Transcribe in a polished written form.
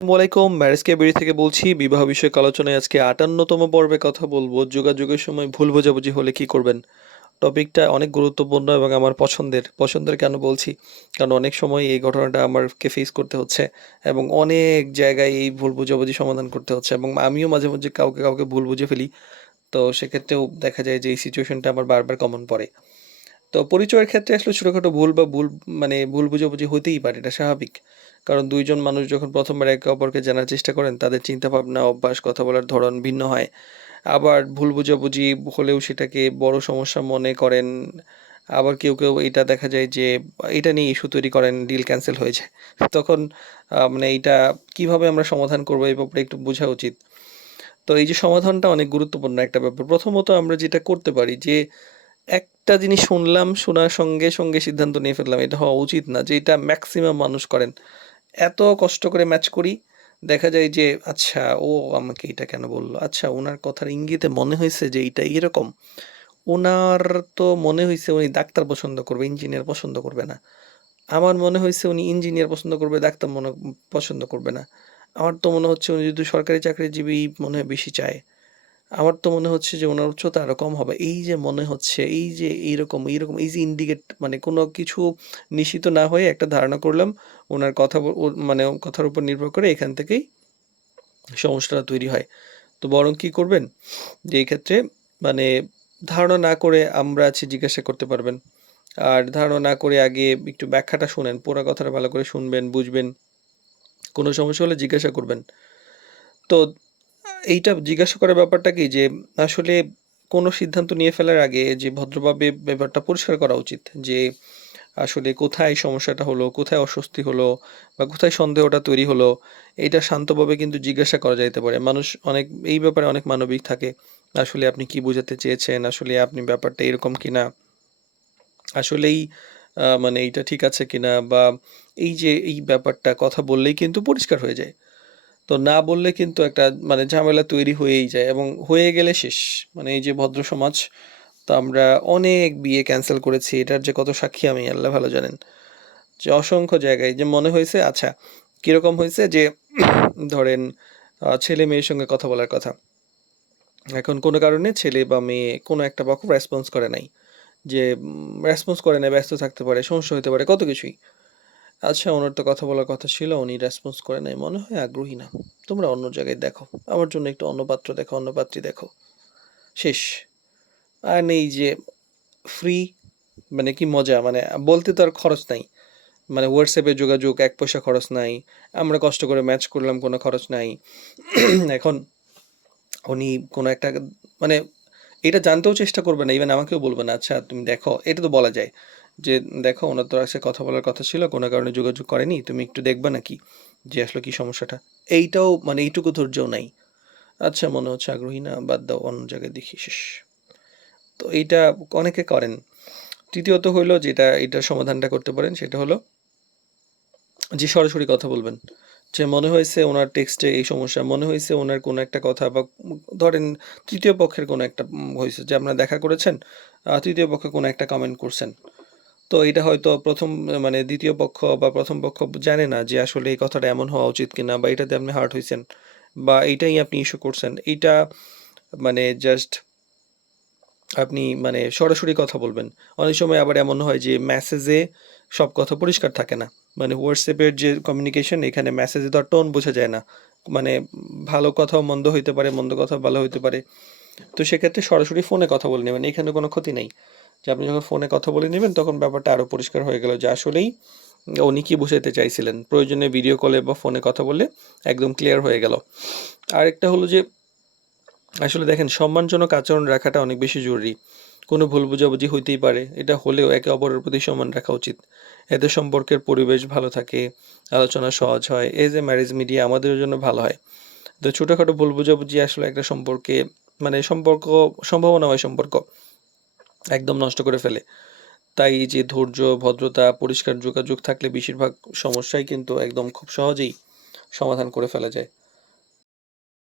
আসসালামু ম্যারেজ ক্যাবেরি থেকে বলছি। বিবাহ বিষয়ক আলোচনায় আজকে ৫৮তম পর্বে কথা বলবো। যোগাযোগের সময় ভুল বোঝাবুঝি হলে কি করবেন? টপিকটা অনেক গুরুত্বপূর্ণ এবং আমার পছন্দের কেন বলছি? কারণ অনেক সময় এই ঘটনাটা আমারকে ফেস করতে হচ্ছে এবং অনেক জায়গায় এই ভুল বোঝাবুঝি সমাধান করতে হচ্ছে এবং আমিও মাঝে মাঝে কাউকে ভুল বুঝে ফেলি। তো সেক্ষেত্রেও দেখা যায় যে এই সিচুয়েশনটা আমার বারবার কমন পড়ে। তো পরিচয়ের ক্ষেত্রে আসলে ছোটখাটো ভুল বোঝাবুঝি হতেই পারে, এটা স্বাভাবিক। কারণ ২ জন মানুষ যখন ১ম বার একে অপরকে জানার চেষ্টা করেন, তাদের চিন্তাভাবনা, অভ্যাস, কথা বলার ধরন ভিন্ন হয়। আবার ভুল বোঝাবুঝি হলেও সেটাকে বড় সমস্যা মনে করেন। আবার কেউ এটা দেখা যায় যে এটা নিয়ে ইস্যু তৈরি করেন, ডিল ক্যানসেল হয়ে যায়। তখন মানে এইটা কিভাবে আমরা সমাধান করবো এই ব্যাপারে একটু বোঝা উচিত। তো এই যে সমাধানটা অনেক গুরুত্বপূর্ণ একটা ব্যাপার। প্রথমত আমরা যেটা করতে পারি যে একটা জিনিস শুনলাম, শোনার সঙ্গে সিদ্ধান্ত নিয়ে ফেললাম। এটা হওয়া উচিত না। যেটা মেক্সিমাম মানুষ করেন। এত কষ্ট করে ম্যাচ করি। দেখা যায় যে আচ্ছা ও আমাকে এটা কেন বলল? আচ্ছা উনার কথার ইঙ্গিতে মনে হইছে যে এইটা এরকম। উনার তো মনে হইছে উনি ডাক্তার পছন্দ করবে, ইঞ্জিনিয়ার পছন্দ করবে না। আমার মনে হইছে উনি ইঞ্জিনিয়ার পছন্দ করবে, ডাক্তার পছন্দ করবে না। আমার তো মনে হচ্ছে উনি যদি সরকারি চাকরিজীবী মনে হয় বেশি চায়। আমার তো মনে হচ্ছে যে উনার উচ্চতা আরো কম হবে। এই যে মনে হচ্ছে, এই যে এইরকম এই যে ইন্ডিকেট মানে কোনো কিছু নিশ্চিত না হয়ে একটা ধারণা করলাম। উনার কথা মানে কথার উপর নির্ভর করে এখান থেকেই সমস্যাটা তৈরি হয়। তো বরং কি করবেন? যে এই ক্ষেত্রে মানে ধারণা না করে আমরা আছি জিজ্ঞাসা করতে পারবেন। আর ধারণা না করে আগে একটু ব্যাখ্যাটা শোনেন। পুরা কথাটা ভালো করে শুনবেন, বুঝবেন। কোনো সমস্যা হলে জিজ্ঞাসা করবেন। তো এইটা জিজ্ঞাসা করার ব্যাপারটা কি যে আসলে কোনো সিদ্ধান্ত নিয়ে ফেলার আগে যে ভদ্রভাবে ব্যাপারটা পরিষ্কার করা উচিত যে আসলে কোথায় সমস্যাটা হলো, কোথায় অস্বস্তি হলো বা কোথায় সন্দেহটা তৈরি হলো, এইটা শান্তভাবে কিন্তু জিজ্ঞাসা করা যাইতে পারে। মানুষ অনেক এই ব্যাপারে অনেক মানবিক থাকে। আসলে আপনি কি বোঝাতে চেয়েছেন? আসলে আপনি ব্যাপারটা এরকম কিনা? আসলেই মানে এইটা ঠিক আছে কিনা? বা এই যে এই ব্যাপারটা কথা বললেই কিন্তু পরিষ্কার হয়ে যায়। তো না বললে কিন্তু একটা মানে ঝামেলা তৈরি হয়েই যায় এবং হয়ে গেলে শেষ। মানে এই যে ভদ্র সমাজ, তো আমরা অনেক বিয়ে ক্যানসেল করেছি। এটার যে কত সাক্ষী আমি আল্লাহ ভালো জানেন। যে অসংখ্য জায়গায় যে মনে হয়েছে আচ্ছা কিরকম হয়েছে যে ধরেন ছেলে মেয়ের সঙ্গে কথা বলার কথা। এখন কোনো কারণে ছেলে বা মেয়ে কোনো একটা পক্ষ রেসপন্স করে নাই। যে রেসপন্স করে নাই, ব্যস্ত থাকতে পারে, সমস্যা হইতে পারে, কত কিছুই। আচ্ছা উনার তো কথা বলার কথা ছিল, উনি রেসপন্স করে নাই। মনে হয় আগ্রহী না। তোমরা অন্য জায়গায় দেখো। আমার জন্য একটু অন্য পাত্র দেখো, অন্য পাত্রী দেখো। শেষ। আর নেই যে ফ্রি মানে কি মজা মানে বলতে তো আর খরচ নাই। মানে WhatsApp এ যোগাযোগ ১ পয়সা খরচ নাই। আমরা কষ্ট করে ম্যাচ করলাম কোনো খরচ নাই। এখন উনি কোনো একটা মানে এটা জানতেও চেষ্টা করবে না। ইভেন আমাকেও বলবে না, "আচ্ছা তুমি দেখো।" এটা তো বলা যায়। যে, "দেখো উনার তো আজকে কথা বলার কথা ছিল, কোনো কারণে যোগাযোগ করেনি। তুমি একটু দেখবা নাকি? যে আসলে কি সমস্যাটা?" এইটাও মানে এইটুকু ধৈর্যও নাই। "আচ্ছা মনে হচ্ছে আগ্রহী না, বাদ দাও অন্য জায়গায় দেখি শেষ।" তো এইটা অনেকে করেন। তৃতীয়ত হইলো যেটা এটার সমাধানটা করতে পারেন সেটা হলো যে সরাসরি কথা বলবেন। যে মনে হয়েছে উনার টেক্সটে এই সমস্যা, মনে হয়েছে উনার কোনো একটা কথা বা ধরেন ৩য় পক্ষের কোনো একটা হইছে যে আপনারা দেখা করেছেন, ৩য় পক্ষ কোনো একটা কমেন্ট করছেন। তো এটা হয়তো ১ম মানে ২য় পক্ষ বা ১ম পক্ষ জানে না যে আসলে এই কথাটা এমন হওয়া উচিত কিনা বা এটাতে আপনি হার্ট হইছেন বা এইটাই আপনি ইস্যু করছেন। এইটা মানে জাস্ট আপনি মানে সরাসরি কথা বলবেন। অনেক সময় আবার এমন হয় যে মেসেজে সব কথা পরিষ্কার থাকে না। মানে WhatsApp এর যে কমিউনিকেশন এখানে মেসেজে তো আর টোন বোঝা যায় না। মানে ভালো কথাও মন্দ হইতে পারে, মন্দ কথাও ভালো হইতে পারে। তো সেক্ষেত্রে সরাসরি ফোনে কথা বলে নেবেন। এখানে কোনো ক্ষতি নেই। যে আপনি যখন ফোনে কথা বলে নিবেন তখন ব্যাপারটা আরো পরিষ্কার হয়ে গেল যে আসলেই উনি কি বুঝাইতে চাইছিলেন। প্রয়োজনে ভিডিও কলে বা ফোনে কথা বললে একদম ক্লিয়ার হয়ে গেল। আরেকটা হলো যে আসলে দেখেন সম্মানজনক আচরণ রাখাটা অনেক বেশি জরুরি। কোনো ভুল বোঝাবুঝি হইতেই পারে। এটা হলেও একে অপরের প্রতি সম্মান রাখা উচিত। এতে সম্পর্কের পরিবেশ ভালো থাকে, আলোচনা সহজ হয়। এই যে ম্যারেজ মিডিয়া আমাদের জন্য ভালো হয়। তো ছোটখাটো ভুল বোঝাবুঝি আসলে একটা সম্পর্কে মানে সম্ভাবনাময় সম্পর্ক একদম নষ্ট করে ফেলে। তাই এই যে ধৈর্য, ভদ্রতা, পরিষ্কার যোগাযোগ থাকলে বেশিরভাগ সমস্যাই কিন্তু একদম খুব সহজেই সমাধান করে ফেলা যায়।